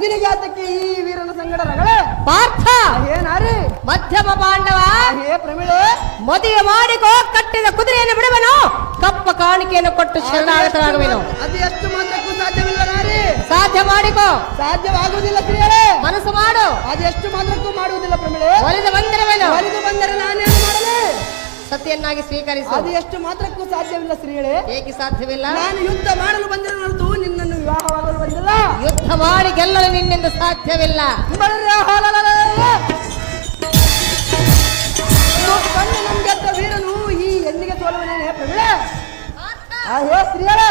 ನಿನಗೆ ಈ ವೀರನ ಸಂಗಡ ರಗಳೆ. ಪಾರ್ಥ! ಏನಾರಿ ಮಧ್ಯಮ ಪಾಂಡವ! ಹೇ ಪ್ರಮಿಳೆ. ಮದುವೆ ಮಾಡಿಕೋ ಕಟ್ಟಿದ ಕುದುರೆಯನ್ನು ಬಿಡುವನು. ಕಪ್ಪ ಕಾಣಿಕೆಯನ್ನು ಕೊಟ್ಟು ಶರಣಾಗತರಾಗುವೆನು ಅದು ಎಷ್ಟು ಮಾತ್ರಕ್ಕೂ ಸಾಧ್ಯವಿಲ್ಲ ನಾರಿ. ಸಾಧ್ಯ ಮಾಡಿಕೋ. ಸಾಧ್ಯವಾಗುವುದಿಲ್ಲ ಕ್ರಿಯೆ ಮನಸ್ಸು ಮಾಡು. ಎಷ್ಟು ಮಾತ್ರಕ್ಕೂ ಮಾಡುವುದಿಲ್ಲ ಪ್ರಮಿಳೆ. ಒಲಿದು ಬಂದಿರುವೆನು. ಒಲಿದು ಬಂದರೆ ನಾನೇನು ಮಾಡಲಿ. ಸತಿಯನ್ನಾಗಿ ಸ್ವೀಕರಿಸು. ಅದು ಎಷ್ಟು ಮಾತ್ರಕ್ಕೂ ಸಾಧ್ಯವಿಲ್ಲ ಶ್ರೀಗಳೇ ಏಕೆ ಸಾಧ್ಯವಿಲ್ಲ? ನಾನು ಯುದ್ಧ ಮಾಡಲು ಬಂದಿರೋ ಹೊರತು ನಿನ್ನನ್ನು ವಿವಾಹವಾಗಲು ಯುದ್ಧ ಮಾಡಿ ಗೆಲ್ಲಲು ನಿನ್ನಿಂದ ಸಾಧ್ಯವಿಲ್ಲ. ಬಳ್ಳ ಹಾಲಲಲಲ. ಇದು ಕಣ್ಣು ನಮ್ಗೆದ್ದ ವೀರನು ಈ ಎಲ್ಲಿಗೆ ಸೋಲುವನೇ ಪ್ರಮಿಳೆ ಹೇ ಸ್ತ್ರೀಯರೇ.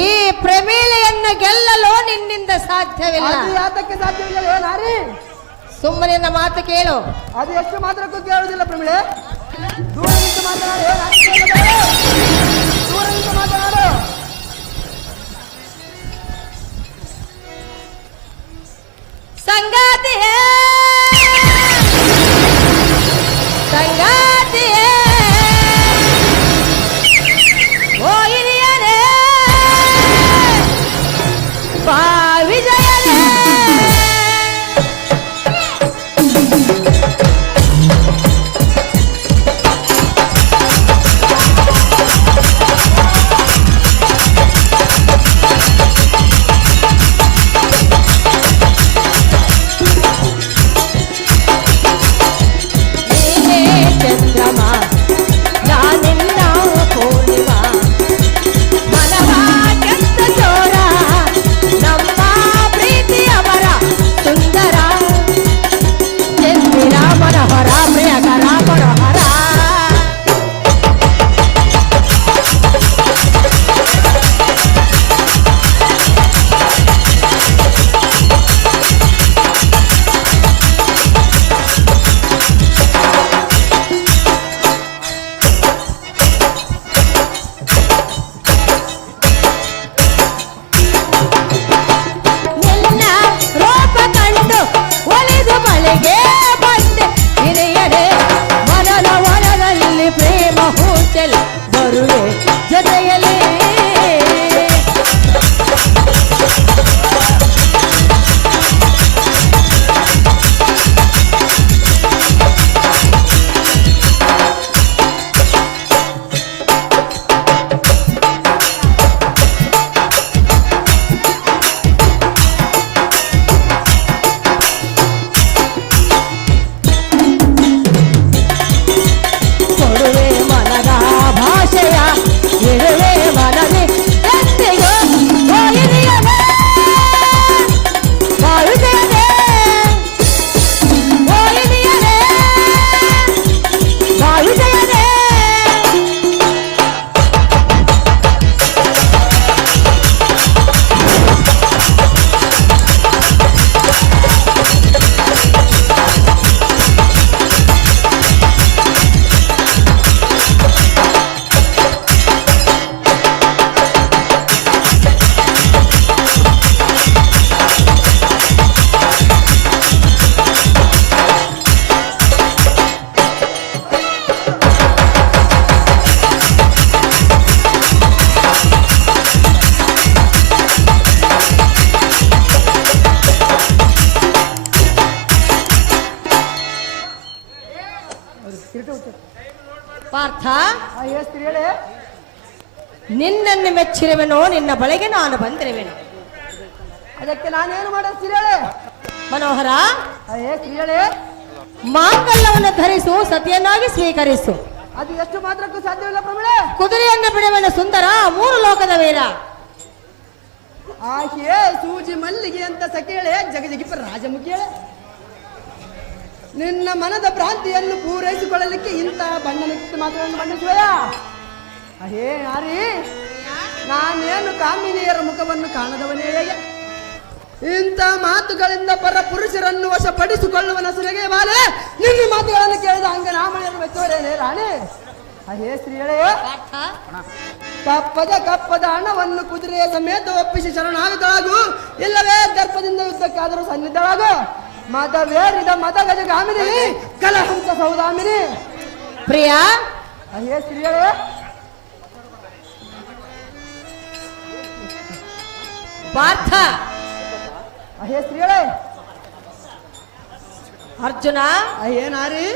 ಈ ಪ್ರಮೀಳೆಯನ್ನು ಗೆಲ್ಲಲು ನಿನ್ನಿಂದ ಸಾಧ್ಯವಿಲ್ಲ. ಅದು ಯಾತಕ್ಕೆ ಸಾಧ್ಯವಿಲ್ಲ ಹೇ ನಾರಿ. ಸುಮ್ಮನಿಂದ ಮಾತು ಕೇಳು. ಅದು ಎಷ್ಟು ಮಾತ್ರಕ್ಕೂ ಕೇಳುವುದಿಲ್ಲ ಪ್ರಮೀಳೆ ದೂರ ನಿಂತು ಮಾತನಾಡು the. ಜೊತೆಯಲ್ಲಿ ಪಾರ್ಥ ನಿನ್ನನ್ನು ಮೆಚ್ಚಿರುವೆನೋ ನಿನ್ನ ಬಳಿಗೆ ನಾನು ಬಂದಿರುವೆನು. ಅದಕ್ಕೆ ನಾನೇನು ಮಾಡ ಸ್ತ್ರೀಯರೇ ಮನೋಹರ ಮಾಂಗಲ್ಯವನ್ನು ಧರಿಸು ಸತಿಯನ್ನಾಗಿ ಸ್ವೀಕರಿಸು. ಅದು ಎಷ್ಟು ಮಾತ್ರಕ್ಕೂ ಸಾಧ್ಯವಿಲ್ಲ ಪ್ರಮಿಳೆ ಕುದುರೆಯನ್ನು ಬಿಡುವೆನ ಸುಂದರ ಮೂರು ಲೋಕದ ವೀರ. ಆಕೆ ಸೂಜಿ ಮಲ್ಲಿಗೆ ಅಂತ ಸಕೇಳೆ ಜಗಜಗಿಪ ರಾಜಮುಖಿಯಳೆ ನಿನ್ನ ಮನದ ಭ್ರಾಂತಿಯನ್ನು ಪೂರೈಸಿಕೊಳ್ಳಲಿಕ್ಕೆ ಇಂತಹ ಬಣ್ಣ ಮಾತುಗಳನ್ನು ಬಣ್ಣಿಸುವೆಯ? ಅಹೇ ಯಾರಿ ನಾನೇನು ಕಾಮಿನಿಯರ ಮುಖವನ್ನು ಕಾಣದವನೇ ಇಂಥ ಮಾತುಗಳಿಂದ ಪರ ಪುರುಷರನ್ನು ವಶಪಡಿಸಿಕೊಳ್ಳುವ ನಸುನೆಗೆ ಬಾಲೆ, ನಿನ್ನ ಮಾತುಗಳನ್ನು ಕೇಳಿದ ಹಂಗ ನಾಮಣಿಯನ್ನು ಮೆಚ್ಚುವರೇನೆ ರಾಣಿ? ಅಹೇ ಸ್ತ್ರೀಯಳೇ ಕಪ್ಪದ ಕಪ್ಪದ ಹಣವನ್ನು ಕುದುರೆಯ ಸಮೇತ ಒಪ್ಪಿಸಿ ಶರಣಾಗುತ್ತಳಾಗು ಇಲ್ಲವೇ ದರ್ಪದಿಂದ ಯುದ್ಧಕ್ಕಾದರೂ ಸನ್ನಿಧಳಾಗು ಮದವೇರಿದ ಮದ ಗಜಗಾಮಿನಿ ಕಲಹಂಸ ಸೌದಾಮಿನಿ ಪ್ರಿಯಾ? ಅಯ್ಯೇ ಸ್ತ್ರೀಯಳೇ ಪಾರ್ಥ? ಅಹೇ ಸ್ತ್ರೀಯಳೇ ಅರ್ಜುನ? ಅಹೇ ನಾರಿ